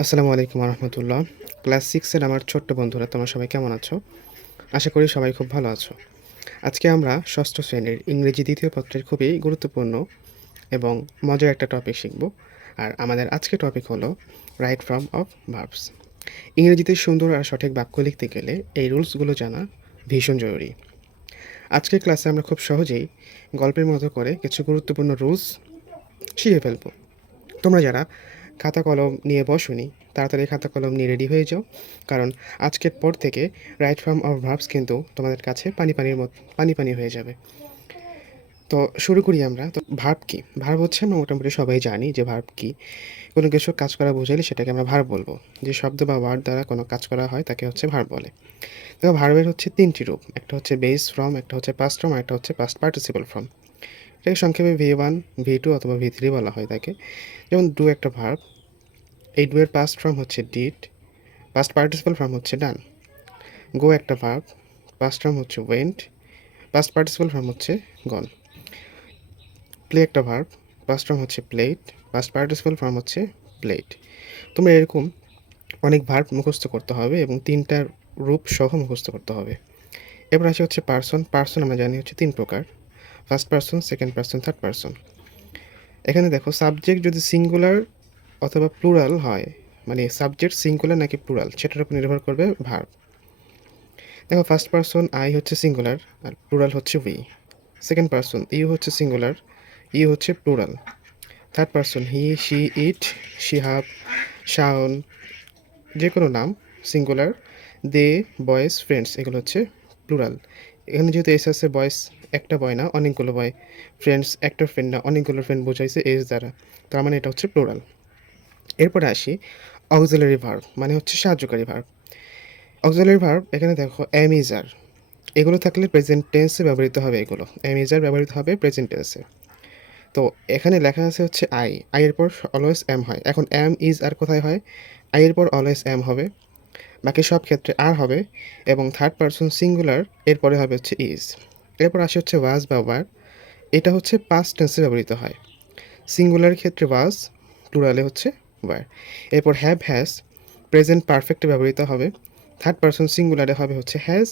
আসসালামু আলাইকুম রহমতুল্লাহ। ক্লাস 6 এর আমার ছোট্ট বন্ধুরা তোমরা সবাই কেমন আছো? আশা করি সবাই খুব ভালো আছো। আজকে আমরা ষষ্ঠ শ্রেণীর ইংরেজি দ্বিতীয় পত্রের খুবই গুরুত্বপূর্ণ এবং মজার একটা টপিক শিখব। আর আমাদের আজকের টপিক হলো রাইট ফর্ম অফ ভার্বস। ইংরেজিতে সুন্দর আর সঠিক বাক্য লিখতে গেলে এই রুলসগুলো জানা ভীষণ জরুরি। আজকের ক্লাসে আমরা খুব সহজেই গল্পের মতো করে কিছু গুরুত্বপূর্ণ রুলস শিখে ফেলব। তোমরা যারা খাতা কলম নিয়ে বসোনি তাড়াতাড়ি খাতা কলম নিয়ে রেডি হয়ে যাও, কারণ আজকের পর থেকে রাইট ফর্ম অফ ভার্বস কিন্তু তোমাদের কাছে পানি পানি হয়ে যাবে। তো শুরু করি আমরা। তো ভার্ব কি? ভার্ব হচ্ছে আমরা মোটামুটি সবাই জানি যে ভার্ব কি। কোনো কিছু কাজ করা বোঝালে সেটাকে আমরা ভার্ব বলবো। যে শব্দ বা ওয়ার্ড দ্বারা কোনো কাজ করা হয় তাকে হচ্ছে ভার্ব বলে। দেখো ভার্বের হচ্ছে তিনটি রূপ, একটা হচ্ছে বেস ফর্ম, একটা হচ্ছে পাস্ট ফর্ম, আর একটা হচ্ছে পাস্ট পার্টিসিপল ফর্ম। এটাকে সংক্ষেপে V1, V2 অথবা V3 বলা হয় তাকে। যেমন ডু একটা ভার্ব, এই ডু এর পাস্ট ফর্ম হচ্ছে ডিড, পাস্ট পার্টিসিপাল ফর্ম হচ্ছে ডান। গো একটা ভার্ব, পাস্ট ফর্ম হচ্ছে ওয়েন্ট, পাস্ট পার্টিসিপাল ফর্ম হচ্ছে গন। প্লে একটা ভার্ব, পাস্ট ফর্ম হচ্ছে প্লেড, পাস্ট পার্টিসিপাল ফর্ম হচ্ছে প্লেড। তোমরা এরকম অনেক ভার্ব মুখস্থ করতে হবে এবং তিনটার রূপ সহ মুখস্থ করতে হবে। এবার আসে হচ্ছে পার্সন। পার্সন আমরা জানি হচ্ছে তিন প্রকার: first person, second person, third person. এখানে দেখো সাবজেক্ট যদি সিঙ্গুলার অথবা প্লুরাল হয়, মানে সাবজেক্ট সিঙ্গুলার নাকি প্লুরাল সেটার উপর নির্ভর করবে ভার্ব। দেখো ফার্স্ট পার্সন আই হচ্ছে সিঙ্গুলার আর প্লুরাল হচ্ছে উই। সেকেন্ড পার্সন ইউ হচ্ছে সিঙ্গুলার, ইউ হচ্ছে plural. Third person he, she, it, Shihab, Shaon, যে কোনো নাম সিঙ্গুলার। দে, বয়েজ, ফ্রেন্ডস এগুলো হচ্ছে প্লুরাল। এখানে যেহেতু এস আছে, বয়েজ একটা বয় না অনেকগুলো বয়, ফ্রেন্ডস একটা ফ্রেন্ড না অনেকগুলো ফ্রেন্ড বোঝাইছে এস দ্বারা, তার মানে এটা হচ্ছে প্লুরাল। এরপরে আসি অক্সিলারি ভার্ব, মানে হচ্ছে সাহায্যকারী ভার্ব। অক্সিলারি ভার্ব এখানে দেখো এম ইজ আর, এগুলো থাকলে প্রেজেন্ট টেন্সে ব্যবহৃত হবে। এগুলো এম ইজ আর ব্যবহৃত হবে প্রেজেন্ট টেন্সে। তো এখানে লেখা আছে হচ্ছে আই, আই এর পর অলওয়েজ এম হয়। এখন এম ইজ আর কোথায় হয়? আই এর পর অলওয়েজ এম হবে, বাকি সব ক্ষেত্রে আর হবে, এবং থার্ড পারসন সিঙ্গুলার এরপরে হবে হচ্ছে ইজ। এরপর আসে হচ্ছে ওয়াজ বা ওয়ার, এটা হচ্ছে পাস্ট টেন্সে ব্যবহৃত হয়। সিঙ্গুলার ক্ষেত্রে ওয়াজ, প্লুরালে হচ্ছে ওয়ার। এরপর হ্যাভ, হ্যাজ প্রেজেন্ট পারফেক্টে ব্যবহৃত হবে। থার্ড পারসন সিঙ্গুলারে হবে হচ্ছে হ্যাজ,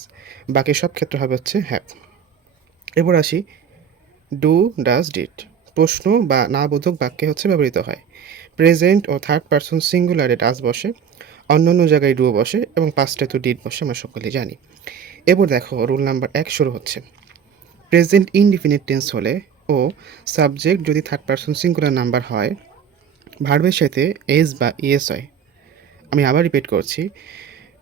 বাকি সব ক্ষেত্রে হবে হচ্ছে হ্যাভ। এরপর আসি ডু, ডাজ, ডিড প্রশ্ন বা না বোধক বাক্যে হচ্ছে ব্যবহৃত হয়। প্রেজেন্ট ও থার্ড পারসন সিঙ্গুলারে ডাজ বসে, অন্যান্য জায়গায় ডু বসে এবং পাঁচটায় তো ডিড বসে, আমরা সকলেই জানি। এরপর দেখো রুল নাম্বার 1 শুরু হচ্ছে। প্রেজেন্ট ইনডিফিনিট টেন্স হলে ও সাবজেক্ট যদি থার্ড পারসন সিঙ্গুলার নাম্বার হয়, ভার্বের সাথে এস বা ইএস হয়। আমি আবার রিপিট করছি,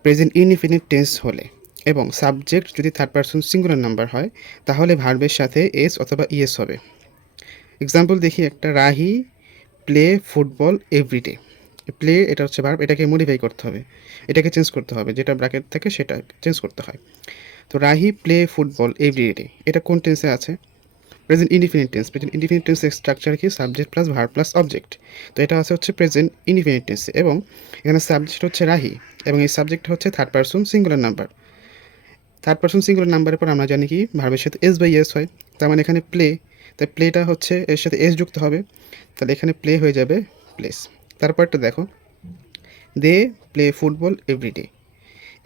প্রেজেন্ট ইনডিফিনিট টেন্স হলে এবং সাবজেক্ট যদি থার্ড পারসন সিঙ্গুলার নাম্বার হয়, তাহলে ভার্বের সাথে এস অথবা ইএস হবে। এক্সাম্পল দেখি একটা, Rahi play football everyday. Play এটা হচ্ছে ভার্ব, এটাকে মডিফাই করতে হবে, এটাকে চেঞ্জ করতে হবে, যেটা ব্র্যাকেট থাকে সেটা চেঞ্জ করতে হয়। তো রাহি প্লে ফুটবল এভরিডে, এটা কোন টেন্সে আছে? Present indefinite tense. Present indefinite টেন্সের স্ট্রাকচার কি? Subject plus verb plus object. তো এটা আছে হচ্ছে প্রেজেন্ট ইনডিফিনিট টেন্সে, এবং এখানে সাবজেক্ট হচ্ছে রাহি এবং এই সাবজেক্ট হচ্ছে third person singular number. Third person singular নাম্বারের পর আমরা জানি কি ভার্বের সাথে এস বাই এস হয়, তার মানে এখানে প্লে, তাই প্লেটা হচ্ছে এর সাথে এস যুক্ত হবে, তাহলে এখানে প্লে হয়ে যাবে প্লেস। তারপরটা দেখো, দে প্লে ফুটবল এভরিডে,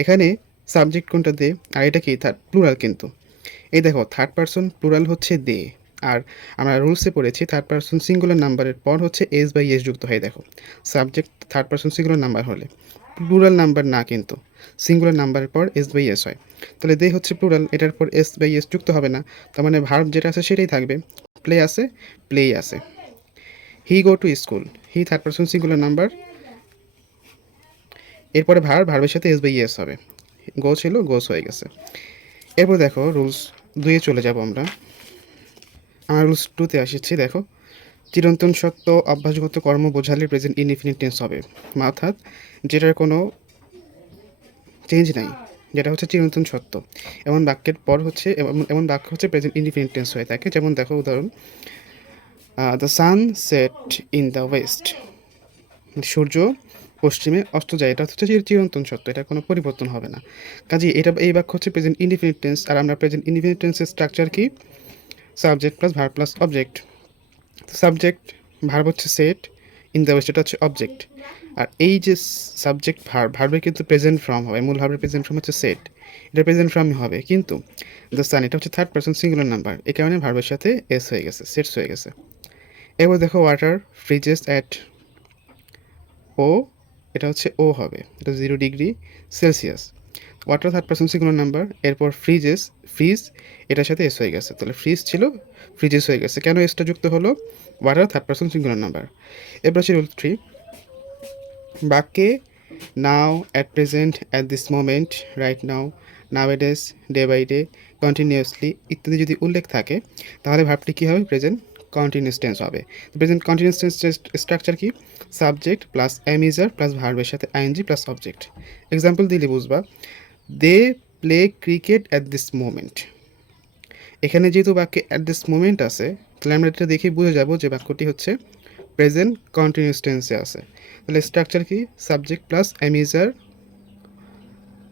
এখানে সাবজেক্ট কোনটা? দে, আর এটা কি থার্ড প্লুরাল কিন্তু। এই দেখো থার্ড পারসন প্লুরাল হচ্ছে দে, আর আমরা রুলসে পড়েছি থার্ড পারসন সিঙ্গুলার নাম্বারের পর হচ্ছে এস বাই এস যুক্ত হয়। দেখো subject third person singular number হলে, প্লুরাল নাম্বার না কিন্তু, সিঙ্গুলার নাম্বারের পর এস বাই এস হয়, তাহলে দে হচ্ছে প্লুরাল, এটার পর এস বাই এস যুক্ত হবে না, তার মানে ভার্ব যেটা আছে সেটাই থাকবে। প্লে আছে, প্লেই আছে। He go to school, he third person singular number, এরপরে ভার্বের সাথে এস বাই এস হবে। গো ছিল, গোস হয়ে গেছে। এরপর দেখো রুলস 2-এ চলে যাব আমরা রুলস 2-তে আসছি। দেখো চিরন্তন সত্য অভ্যাসগত কর্ম বোঝালে প্রেজেন্ট ইনডিফিনিট টেন্স হবে, অর্থাৎ যেটার কোনো চেঞ্জ নাই, যেটা হচ্ছে চিরন্তন সত্য, এমন বাক্যের পর হচ্ছে এমন বাক্য হচ্ছে প্রেজেন্ট ইনডিফিনিট টেন্স হয়ে থাকে। যেমন দেখো উদাহরণ, the sun set in the west, সূর্য পশ্চিমে অস্ত যায়, এটা হচ্ছে চিরন্তন সত্য, এটা কোনো পরিবর্তন হবে না। কাজে এটা এই বাক্য হচ্ছে প্রেজেন্ট ইনডিফিনিট টেন্স। আর আমরা প্রেজেন্ট ইনডিফিনিট টেন্সের স্ট্রাকচার কি? Subject plus verb plus object. Subject verb হচ্ছে সেট, ইন দ্য ওয়েস্ট এটা হচ্ছে অবজেক্ট। আর এই যে সাবজেক্ট ভার্বের কিন্তু প্রেজেন্ট ফর্ম হবে, মূল ভার্বের প্রেজেন্ট ফর্ম হচ্ছে সেট, এটা প্রেজেন্ট ফর্মই হবে। কিন্তু দ্য সান এটা হচ্ছে থার্ড পারসন সিঙ্গুলার নাম্বার, এই কারণে ভার্বের সাথে এস হয়ে গেছে, সেটস হয়ে গেছে। এবার দেখো ওয়াটার ফ্রিজেস অ্যাট ও, এটা হচ্ছে ও হবে, এটা 0 degree Celsius. Water third person singular number, এরপর ফ্রিজ এটার সাথে এস হয়ে গেছে, তাহলে ফ্রিজ ছিল ফ্রিজেস হয়ে গেছে। কেন এসটা যুক্ত হলো? Water third person singular number. এরপর হচ্ছে রুল 3, বাক্যে now, at present, at this moment, right now, nowadays, day by day, continuously ইত্যাদি যদি উল্লেখ থাকে তাহলে ভার্বটি কী হবে? প্রেজেন্ট কন্টিনিউয়াস টেন্স হবে। প্রেজেন্ট কন্টিনিউয়াস টেন্স স্ট্রাকচার কি? সাবজেক্ট প্লাস অ্যামিজার প্লাস ভার্বের সাথে আইএনজি প্লাস অবজেক্ট। এক্সাম্পল দিলে বুঝবা, they play cricket at this moment. এখানে যেহেতু বাক্যে অ্যাট দিস মোমেন্ট আছে, তাহলে আমরা এটা দেখেই বুঝে যাব যে বাক্যটি হচ্ছে প্রেজেন্ট কন্টিনিউয়াস টেন্সে আছে। তাহলে স্ট্রাকচার কি? সাবজেক্ট প্লাস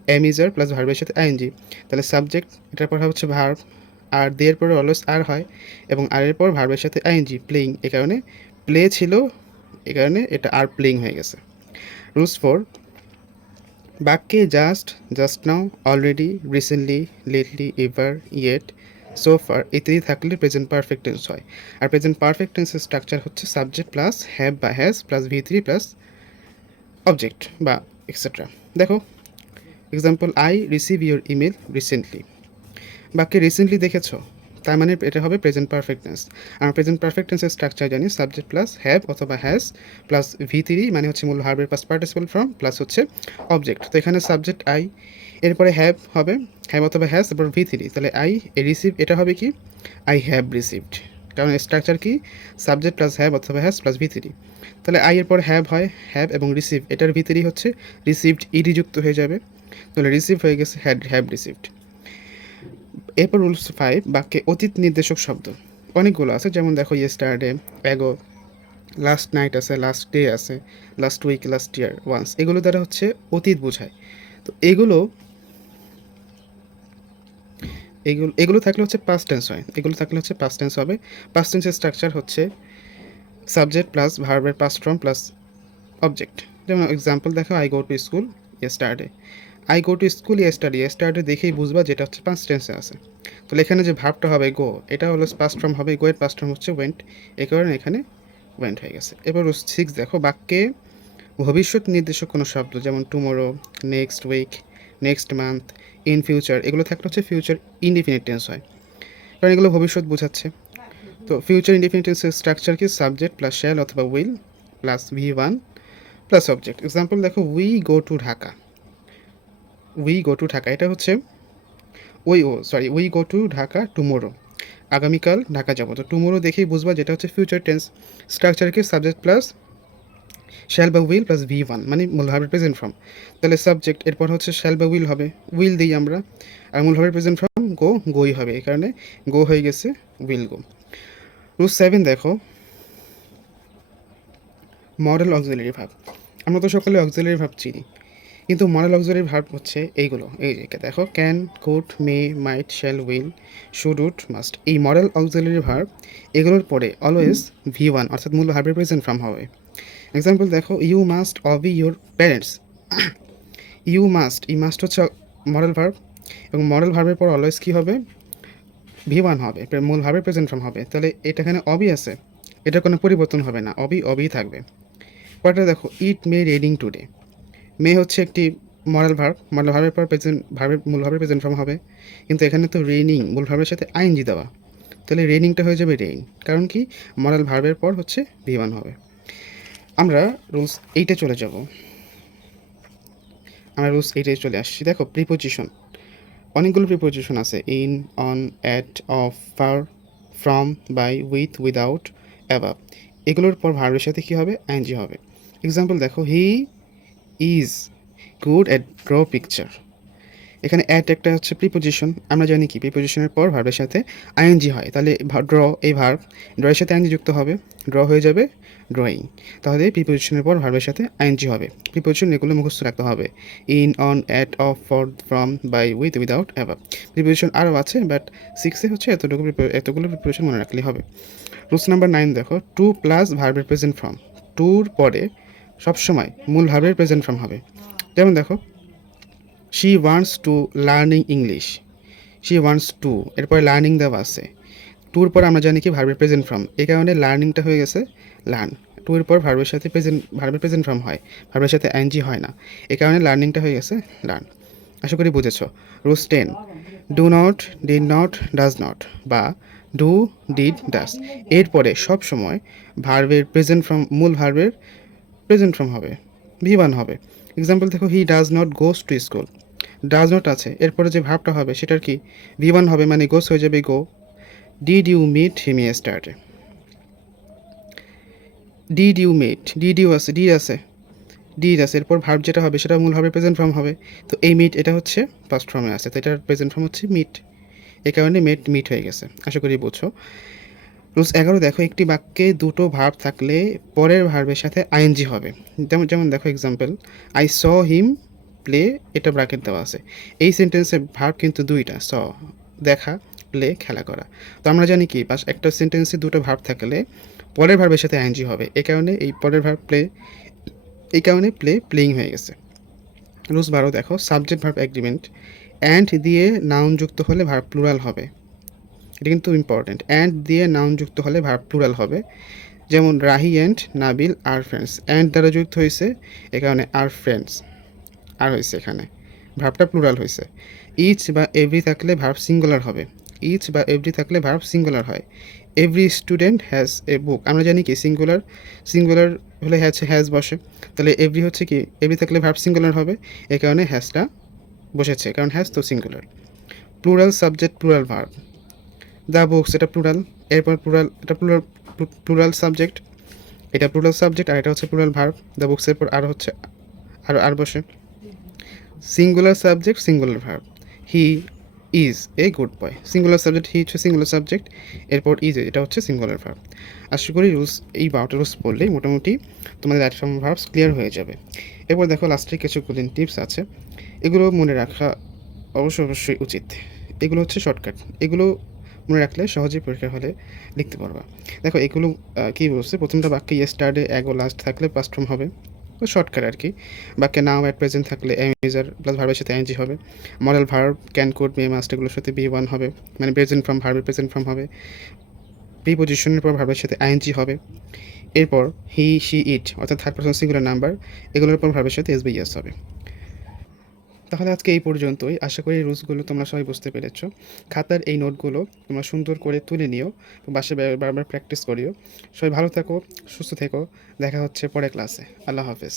অ্যামিজার প্লাস ভার্বের সাথে আইএনজি। তাহলে সাবজেক্ট, এটার পর হচ্ছে ভার্ব, আর দের পরে অলওয়েজ আর হয়, এবং আর এর পর ভার্বের সাথে আইএনজি, প্লেইং, এ কারণে প্লে ছিল, এ কারণে এটা আর প্লেইং হয়ে গেছে। রুলস 4, বাক্যে just now, already, recently, lately, ever, yet, so far ইত্যাদি থাকলে প্রেজেন্ট পারফেক্ট টেন্স হয়। আর প্রেজেন্ট পারফেক্ট টেন্সের স্ট্রাকচার হচ্ছে সাবজেক্ট প্লাস হ্যাভ বা has plus V3 plus object বা এক্সেট্রা। দেখো example, I receive your email recently. বাক্যে রিসেন্টলি দেখেছো, তার মানে এটা হবে প্রেজেন্ট পারফেক্ট টেন্স। আমরা প্রেজেন্ট পারফেক্ট টেন্সের স্ট্রাকচার জানি, সাবজেক্ট প্লাস হ্যাভ অথবা হ্যাজ প্লাস V3 মানে হচ্ছে মূল ভার্বের পাস্ট পার্টিসিপল ফর্ম প্লাস হচ্ছে অবজেক্ট। তো এখানে সাবজেক্ট আই, এরপরে হ্যাভ হবে, হ্যাভ অথবা হ্যাজ, তারপর V3, তাহলে আই রিসিভ, এটা হবে কি? I have received. কারণ স্ট্রাকচার কি? সাবজেক্ট প্লাস হ্যাভ অথবা হ্যাজ প্লাস V3। তাহলে আই এর পর হ্যাভ হয়, হ্যাভ এবং রিসিভ, এটার V3 হচ্ছে রিসিভড, ইডি যুক্ত হয়ে যাবে, তাহলে রিসিভ হয়ে গেছে হ্যাভ রিসিভড। এরপর রুলস 5, বাক্যে অতীত নির্দেশক শব্দ অনেকগুলো আছে, যেমন দেখো ইয়েস্টারডে, অ্যাগো, লাস্ট নাইট আছে, লাস্ট ডে আছে, last week, last year, once, এগুলো দ্বারা হচ্ছে অতীত বোঝায়। তো এগুলো এগুলো থাকলে হচ্ছে পাস্ট টেন্স হয়, এগুলো থাকলে হচ্ছে পাস্ট টেন্স হবে। পাস্ট টেন্সের স্ট্রাকচার হচ্ছে সাবজেক্ট প্লাস ভার্বের পাস্ট ফর্ম প্লাস অবজেক্ট। যেমন এক্সাম্পল দেখো, I go to school yesterday, I go to school yesterday দেখেই বুঝবা যেটা হচ্ছে পাস্ট টেন্সে আছে। তাহলে এখানে যে ভার্বটা হবে গো, এটা হলো পাস্ট ফর্ম হবে, গো এর পাস্ট ফর্ম হচ্ছে ওয়েন্ট, এই কারণে এখানে ওয়েন্ট হয়ে গেছে। এবার 6 দেখো, বাক্যে ভবিষ্যৎ নির্দেশক কোনো শব্দ, যেমন tomorrow, next week, next month, in future, এগুলো থাকলে হচ্ছে ফিউচার ইনডিফিনিট টেন্স হয়, কারণ এগুলো ভবিষ্যৎ বোঝাচ্ছে। তো ফিউচার ইনডিফিনিট টেন্সের স্ট্রাকচার কি? সাবজেক্ট প্লাস শ্যাল অথবা will plus V1 plus object. Example দেখো, উই গো টু ঢাকা, এটা হচ্ছে we go to Dhaka tomorrow, আগামীকাল ঢাকা যাবো। তো টুমোরো দেখেই বুঝবা যেটা হচ্ছে ফিউচার টেন্স। স্ট্রাকচার কি? সাবজেক্ট প্লাস শ্যাল বা উইল প্লাস V1 মানে মূল ভার্বের প্রেজেন্ট ফর্ম। তাহলে সাবজেক্ট, এরপর হচ্ছে শ্যাল বা উইল হবে, উইল দিই আমরা, আর মূল ভার্বের প্রেজেন্ট ফর্ম গোই হবে, এই কারণে গো হয়ে গেছে উইল গো। রুল 7 দেখো, মডেল অক্সিলারি ভার্ব। আমরা তো সকলে অক্সিলারি ভার্ব চিনি, কিন্তু মডেল অক্সিলারি ভার্ব হচ্ছে এইগুলো, এই যে দেখো, can, could, may, might, shall, will, should, would, must. এই মডেল অক্সিলারি ভার্ব এগুলোর পরে অলওয়েজ V1 অর্থাৎ মূল ভার্বের প্রেজেন্ট ফর্ম হবে। এক্সাম্পল দেখো, you must obey your parents, এই মাস্ট হচ্ছে মডেল ভার্ব, এবং মডেল ভার্বের পর অলওয়েজ কী হবে? V1 হবে, মূল ভার্বের প্রেজেন্ট ফর্ম হবে। তাহলে এটা এখানে অবি আছে, এটা কোনো পরিবর্তন হবে না, অবি থাকবে। পরটা দেখো, ইট মে রেনিং টুডে, মে হচ্ছে একটি মডেল ভার্বের পর মূল ভার্বের প্রেজেন্ট ফর্ম হবে, কিন্তু এখানে তো রেনিং মূল ভার্বের সাথে আইএনজি দেওয়া, তাহলে রেনিংটা হয়ে যাবে রেইন, কারণ কি? মডেল ভার্বের পর হচ্ছে V1 হবে। আমরা রুলস 8-এ চলে যাব, চলে আসছি। দেখো প্রিপোজিশন, অনেকগুলো প্রিপোজিশন আছে, in, on, at, of, for, from, by, with, without, above, এগুলোর পর ভার্বের সাথে কী হবে? আইএনজি হবে। এক্সাম্পল দেখো, he is good at draw picture, এখানে অ্যাট একটা হচ্ছে প্রিপোজিশন, আমরা জানি কি প্রিপোজিশনের পর ভার্বের সাথে আইএনজি হয়, তাহলে ড্র, এই ভার্ব ড্রয়ের সাথে আইএনজি যুক্ত হবে, ড্র হয়ে যাবে ড্রয়িং, তাহলে প্রিপোজিশনের পর ভার্বের সাথে আইএনজি হবে। প্রিপোজিশন এগুলো মুখস্থ রাখতে হবে, in, on, at, of, for, from, by, with, without, above. Preposition আরও আছে, বাট 6-এ হচ্ছে এতগুলো প্রিপোজিশন মনে রাখলেই হবে। রুলস নাম্বার 9 দেখো, টু প্লাস ভার্বের প্রেজেন্ট ফর্ম টুর পরে সবসময় মূল ভার্বের প্রেজেন্ট ফর্ম হবে। যেমন দেখো, she wants to learning English, she wants to, এরপরে লার্নিং দেওয়া আছে। টুর পর আমরা জানি কি ভার্বের প্রেজেন্ট ফর্ম, এই কারণে লার্নিংটা হয়ে গেছে লার্ন। টুর পর ভার্বের সাথে ভার্বের প্রেজেন্ট ফর্ম হয়, ভার্বের সাথে আইএনজি হয় না, এই কারণে লার্নিংটা হয়ে গেছে লার্ন। আশা করি বুঝেছো। Rules 10, do not, did not, does not বা ডু, ডিড, ডাজ এরপরে সবসময় ভার্বের প্রেজেন্ট ফর্ম, মূল ভার্বের প্রেজেন্ট ফর্ম হবে, V1 হবে। এক্সাম্পল দেখো, he does not goes to school, does not আছে, এরপরে যে ভার্বটা হবে সেটার কি V1 হবে, মানে গোস হয়ে যাবে go. Did you meet him yesterday, did you meet, did you আছে, ডিড আছে, ডিড আছে, এরপর ভার্ব যেটা হবে সেটা মূল ভার্বের প্রেজেন্ট ফর্ম হবে। তো এই মিট এটা হচ্ছে ফার্স্ট ফর্মে আছে, তো এটার প্রেজেন্ট ফর্ম হচ্ছে মিট, এই কারণে মিট হয়ে গেছে। আশা করি বুঝছো। রুলস 11 দেখো, একটি বাক্যে দুটো ভার্ব থাকলে পরের ভার্বের সাথে আইএনজি হবে। যেমন যেমন দেখো example, I saw him play, এটা ব্র্যাকেট দেওয়া আছে। এই সেন্টেন্সের ভার্ব কিন্তু দুইটা, স দেখা, প্লে খেলা করা। তো আমরা জানি কি একটা সেন্টেন্সে দুটো ভার্ব থাকলে পরের ভার্বের সাথে আইএনজি হবে, এই কারণে এই পরের ভার্ব প্লে, এই কারণে প্লেইং হয়ে গেছে। রুলস 12 দেখো, সাবজেক্ট ভার্ব এগ্রিমেন্ট, অ্যান্ড দিয়ে নাউন যুক্ত হলে ভার্ব প্লুরাল হবে। এটা কিন্তু ইম্পর্টেন্ট, অ্যান্ড দিয়ে নাউন যুক্ত হলে ভার্ব প্লুরাল হবে। যেমন রাহি অ্যান্ড নাবিল আর ফ্রেন্ডস, অ্যান্ড দ্বারা যুক্ত হয়েছে, এ কারণে আর ফ্রেন্ডস আর হয়েছে, এখানে ভার্বটা প্লুরাল হয়েছে। ইচ বা এভরি থাকলে ভার্ব সিঙ্গুলার হবে, ইচ বা এভরি থাকলে ভার্ব সিঙ্গুলার হয়। এভরি স্টুডেন্ট হ্যাজ এ বুক, আমরা জানি কি সিঙ্গুলার হলে হ্যাজ বসে, তাহলে এভরি হচ্ছে কি, এভরি থাকলে ভার্ব সিঙ্গুলার হবে, এ কারণে হ্যাজটা বসেছে, কারণ হ্যাজ তো singular. Plural subject, plural verb, the books এটা প্লুরাল, এরপর প্লুরাল সাবজেক্ট, এটা প্লুরাল সাবজেক্ট আর এটা হচ্ছে প্লুরাল ভার্ব। দ্য বুকসের পর আর হচ্ছে আর বসে। Singular subject, singular verb, he is a good boy, singular subject, he হচ্ছে সিঙ্গুলার সাবজেক্ট, এরপর ইজ এটা হচ্ছে সিঙ্গুলার ভার্ব। আশা করি রুলস, এই 12টা রুলস পড়লেই মোটামুটি তোমাদের রাইট ফর্ম ভার্বস ক্লিয়ার হয়ে যাবে। এরপর দেখো লাস্টে কিছু গোল্ডেন টিপস আছে, এগুলো মনে রাখা অবশ্যই উচিত। এগুলো হচ্ছে শর্টকাট, এগুলো মনে রাখলে সহজেই পরীক্ষার হলে লিখতে পারবা। দেখো এগুলো কী বলছে, প্রথমটা বাক্যে ইয়েস্টারডে অ্যাগো লাস্ট থাকলে পাস্ট ফর্ম হবে, শর্টকাট আর কি। বাক্যে নাও অ্যাট প্রেজেন্ট থাকলে এম ইজার প্লাস ভার্বের সাথে আইএনজি হবে। Modal verb can, could, May, must এগুলোর সাথে V1 হবে, মানে প্রেজেন্ট ফর্ম, ভার্বের প্রেজেন্ট ফর্ম হবে। প্রিপোজিশনের পর ভার্বের সাথে আইএনজি হবে। এরপর হি, শি, ইট অর্থাৎ থার্ড পারসন সিঙ্গুলার নাম্বার, এগুলোর পর ভার্বের সাথে এস বা ইয়েস হবে। তাহলে আজকে এই পর্যন্তই। আশা করি রুলসগুলো তোমরা সবাই বুঝতে পেরেছো। খাতার এই নোটগুলো তোমরা সুন্দর করে তুলে নিও, বাসায় বারবার প্র্যাকটিস করিও। সবাই ভালো থাকো, সুস্থ থেকো, দেখা হচ্ছে পরের ক্লাসে। আল্লাহ হাফেজ।